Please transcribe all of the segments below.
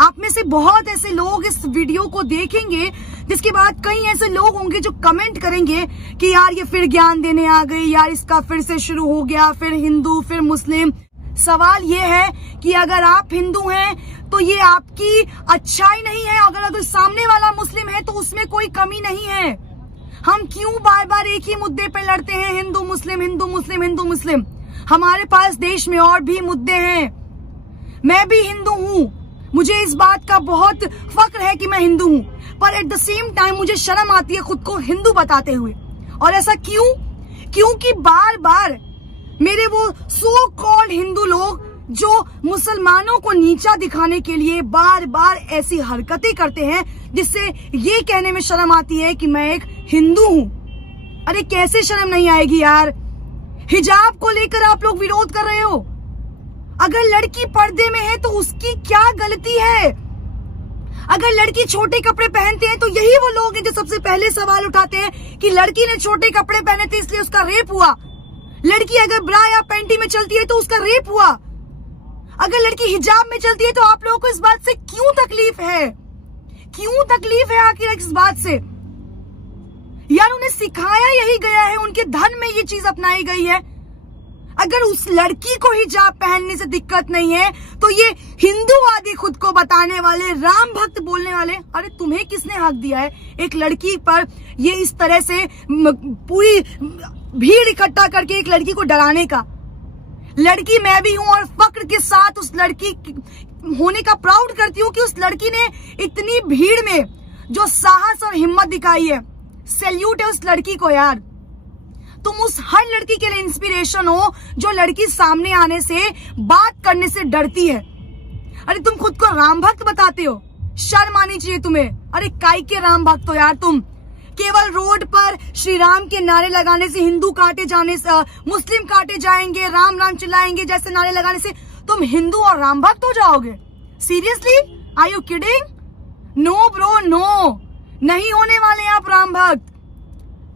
आप में से बहुत ऐसे लोग इस वीडियो को देखेंगे जिसके बाद कई ऐसे लोग होंगे जो कमेंट करेंगे कि यार ये फिर ज्ञान देने आ गई, यार इसका फिर से शुरू हो गया, फिर हिंदू फिर मुस्लिम। सवाल ये है कि अगर आप हिंदू हैं तो ये आपकी अच्छाई नहीं है, अगर सामने वाला मुस्लिम है तो उसमें कोई कमी नहीं है। हम क्यों बार बार एक ही मुद्दे पे लड़ते हैं, हिंदू मुस्लिम हिंदू मुस्लिम हिंदू मुस्लिम? हमारे पास देश में और भी मुद्दे हैं। मैं भी हिंदू हूँ, मुझे इस बात का बहुत फक्र है कि मैं हिंदू हूँ, पर एट द सेम टाइम मुझे शर्म आती है खुद को हिंदू बताते हुए। और ऐसा क्यों? क्योंकि बार बार मेरे वो सो कॉल्ड हिंदू लोग जो मुसलमानों को नीचा दिखाने के लिए बार बार ऐसी हरकतें करते हैं जिससे ये कहने में शर्म आती है कि मैं एक हिंदू हूँ। अरे कैसे शर्म नहीं आएगी यार? हिजाब को लेकर आप लोग विरोध कर रहे हो। अगर लड़की पर्दे में है तो उसकी क्या गलती है? अगर लड़की छोटे कपड़े पहनते हैं तो यही वो लोग हैं जो सबसे पहले सवाल उठाते हैं कि लड़की ने छोटे कपड़े पहने थे इसलिए उसका रेप हुआ। लड़की अगर ब्रा या पैंटी में चलती है तो उसका रेप हुआ। अगर लड़की हिजाब में चलती है तो आप लोगों को इस बात से क्यों तकलीफ है? क्यों तकलीफ है आखिर इस बात से? यार उन्हें सिखाया यही गया है, उनके धर्म में ये चीज अपनाई गई है। अगर उस लड़की को हिजाब पहनने से दिक्कत नहीं है तो ये हिंदूवादी खुद को बताने वाले, राम भक्त बोलने वाले, अरे तुम्हें किसने हक दिया है एक लड़की पर ये इस तरह से पूरी भीड़ इकट्ठा करके एक लड़की को डराने का? लड़की मैं भी हूं और फक्र के साथ उस लड़की होने का प्राउड करती हूँ कि उस लड़की ने इतनी भीड़ में जो साहस और हिम्मत दिखाई है। सैल्यूट है उस लड़की को यार। तुम उस हर लड़की के लिए इंस्पिरेशन हो जो लड़की सामने आने से, बात करने से डरती है। अरे तुम खुद को राम भक्त बताते हो, शर्म आनी चाहिए तुम्हें। अरे काय के राम भक्त हो यार तुम? केवल रोड पर श्री राम के नारे लगाने से, हिंदू काटे जाने से, मुस्लिम काटे जाएंगे, राम राम चिल्लाएंगे जैसे नारे लगाने से तुम हिंदू और राम भक्त हो जाओगे? Seriously? Are you kidding? No bro no, नहीं होने वाले आप राम भक्त।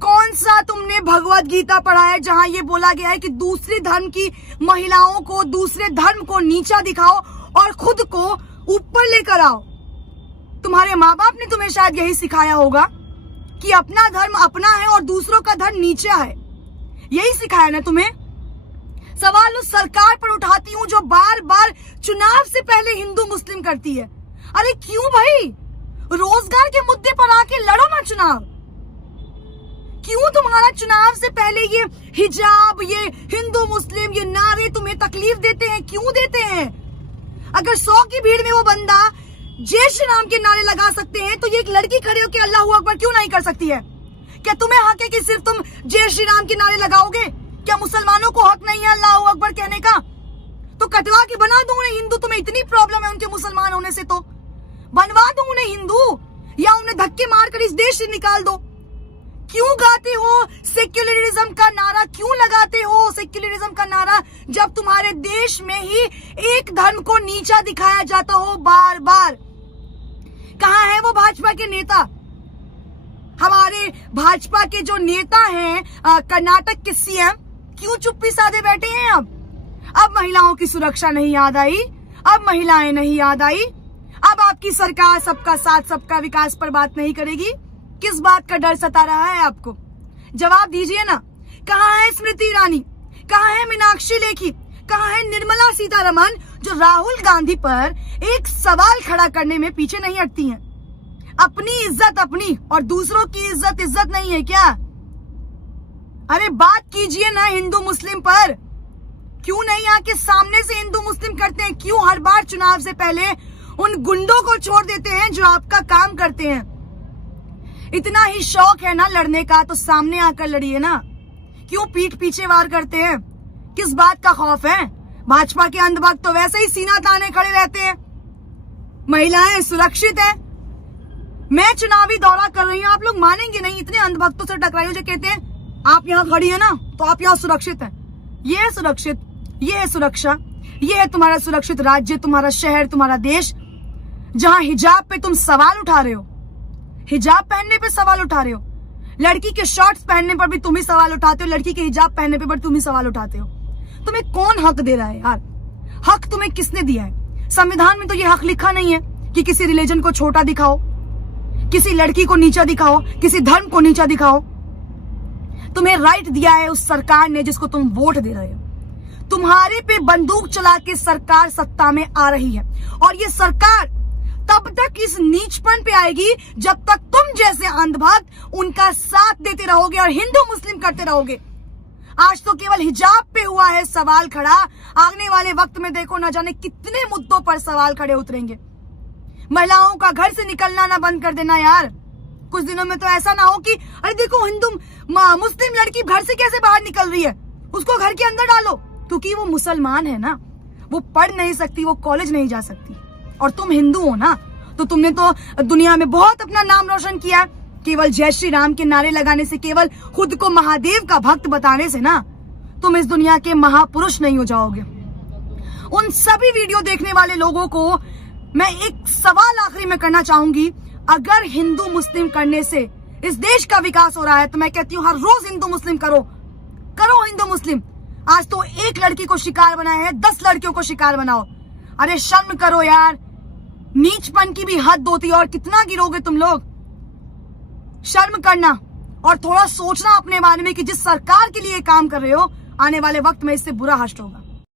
कौन सा तुमने भगवत गीता पढ़ा है जहां ये बोला गया है कि दूसरे धर्म की महिलाओं को, दूसरे धर्म को नीचा दिखाओ और खुद को ऊपर लेकर आओ? तुम्हारे माँ बाप ने तुम्हें शायद यही सिखाया होगा कि अपना धर्म अपना है और दूसरों का धर्म नीचा है। यही सिखाया ना तुम्हें? सवाल उस सरकार पर उठाती हूँ जो बार बार चुनाव से पहले हिंदू मुस्लिम करती है। अरे क्यों भाई? रोजगार के मुद्दे पर आके लड़ो ना चुनाव। क्यों तुम्हारा चुनाव से पहले ये हिजाब, ये हिंदू मुस्लिम, ये नारे तुम्हें तकलीफ देते हैं? क्यों देते हैं? अगर 100 की भीड़ में वो बंदा जय श्री राम के नारे लगा सकते हैं तो ये एक लड़की खड़े होकर अल्लाह अकबर क्यों नहीं कर सकती है? क्या तुम्हें हक है कि सिर्फ तुम जय श्री राम के नारे लगाओगे? क्या मुसलमानों को हक नहीं है अल्लाह अकबर कहने का? तो कटवा के बना दो उन्हें हिंदू। तुम्हें इतनी प्रॉब्लम है उनके मुसलमान होने से तो बनवा दो उन्हें हिंदू, या उन्हें धक्के मारकर इस देश से निकाल दो। क्यों गाते हो सेक्युलरिज्म का नारा? क्यों लगाते हो सेक्युलरिज्म का नारा जब तुम्हारे देश में ही एक धर्म को नीचा दिखाया जाता हो बार बार? कहाँ है वो भाजपा के नेता? हमारे भाजपा के जो नेता हैं कर्नाटक के सीएम, क्यों चुप्पी साधे बैठे हैं? अब महिलाओं की सुरक्षा नहीं याद आई? अब महिलाएं नहीं याद आई? अब आपकी सरकार सबका साथ सबका विकास पर बात नहीं करेगी? किस बात का डर सता रहा है आपको? जवाब दीजिए ना। कहाँ है स्मृति ईरानी? कहाँ है मीनाक्षी लेखी? कहाँ है निर्मला सीतारमण जो राहुल गांधी पर एक सवाल खड़ा करने में पीछे नहीं हटती हैं? अपनी इज्जत अपनी और दूसरों की इज्जत नहीं है क्या? अरे बात कीजिए ना हिंदू मुस्लिम पर। क्यों नहीं आके सामने से हिंदू मुस्लिम करते हैं? क्यों हर बार चुनाव से पहले उन गुंडों को छोड़ देते हैं जो आपका काम करते हैं? इतना ही शौक है ना लड़ने का तो सामने आकर लड़िए ना। क्यों पीठ पीछे वार करते हैं? किस बात का खौफ है? भाजपा के अंधभक्त तो वैसे ही सीना ताने खड़े रहते हैं। महिलाएं सुरक्षित हैं। मैं चुनावी दौरा कर रही हूँ, आप लोग मानेंगे नहीं, इतने अंधभक्तों से टकराई जो कहते हैं आप यहाँ खड़ी है ना तो आप यहाँ सुरक्षित हैं। ये है सुरक्षित, ये है सुरक्षा, ये है तुम्हारा सुरक्षित राज्य, तुम्हारा शहर, तुम्हारा देश, जहां हिजाब पे तुम सवाल उठा रहे हो। हिजाब पहनने पे सवाल उठा रहे हो। लड़की के शॉर्ट्स पहनने पर भी तुम ही सवाल उठाते हो, लड़की के हिजाब पहनने पे तुम ही सवाल उठाते हो। तुम्हें कौन हक दे रहा है यार? हक तुम्हें किसने दिया है? संविधान में तो ये हक लिखा नहीं है कि किसी रिलीजन को छोटा दिखाओ, किसी लड़की को नीचा दिखाओ, किसी धर्म को नीचा दिखाओ। तुम्हें राइट दिया है उस सरकार ने जिसको तुम वोट दे रहे हो। तुम्हारे पे बंदूक चला के सरकार सत्ता में आ रही है और ये सरकार तब तक इस नीचपन पे आएगी जब तक तुम जैसे अंधभक्त उनका साथ देते रहोगे और हिंदू मुस्लिम करते रहोगे। आज तो केवल हिजाब पे हुआ है सवाल खड़ा, आने वाले वक्त में देखो न जाने कितने मुद्दों पर सवाल खड़े उतरेंगे। महिलाओं का घर से निकलना ना बंद कर देना यार। कुछ दिनों में तो ऐसा ना हो कि अरे देखो हिंदू मुस्लिम लड़की घर से कैसे बाहर निकल रही है, उसको घर के अंदर डालो, क्योंकि वो मुसलमान है ना, वो पढ़ नहीं सकती, वो कॉलेज नहीं जा सकती। और तुम हिंदू हो ना, तो तुमने तो दुनिया में बहुत अपना नाम रोशन किया। केवल जय श्री राम के नारे लगाने से, केवल खुद को महादेव का भक्त बताने से ना तुम इस दुनिया के महापुरुष नहीं हो जाओगे। उन सभी वीडियो देखने वाले लोगों को मैं एक सवाल आखिरी में करना चाहूंगी, अगर हिंदू मुस्लिम करने से इस देश का विकास हो रहा है तो मैं कहती हूँ हर रोज हिंदू मुस्लिम करो हिंदू मुस्लिम। आज तो एक लड़की को शिकार बनाया है, 10 लड़कियों को शिकार बनाओ। अरे शर्म करो यार, नीचपन की भी हद होती है और कितना गिरोगे तुम लोग। शर्म करना और थोड़ा सोचना अपने बारे में कि जिस सरकार के लिए काम कर रहे हो आने वाले वक्त में इससे बुरा हश्र होगा।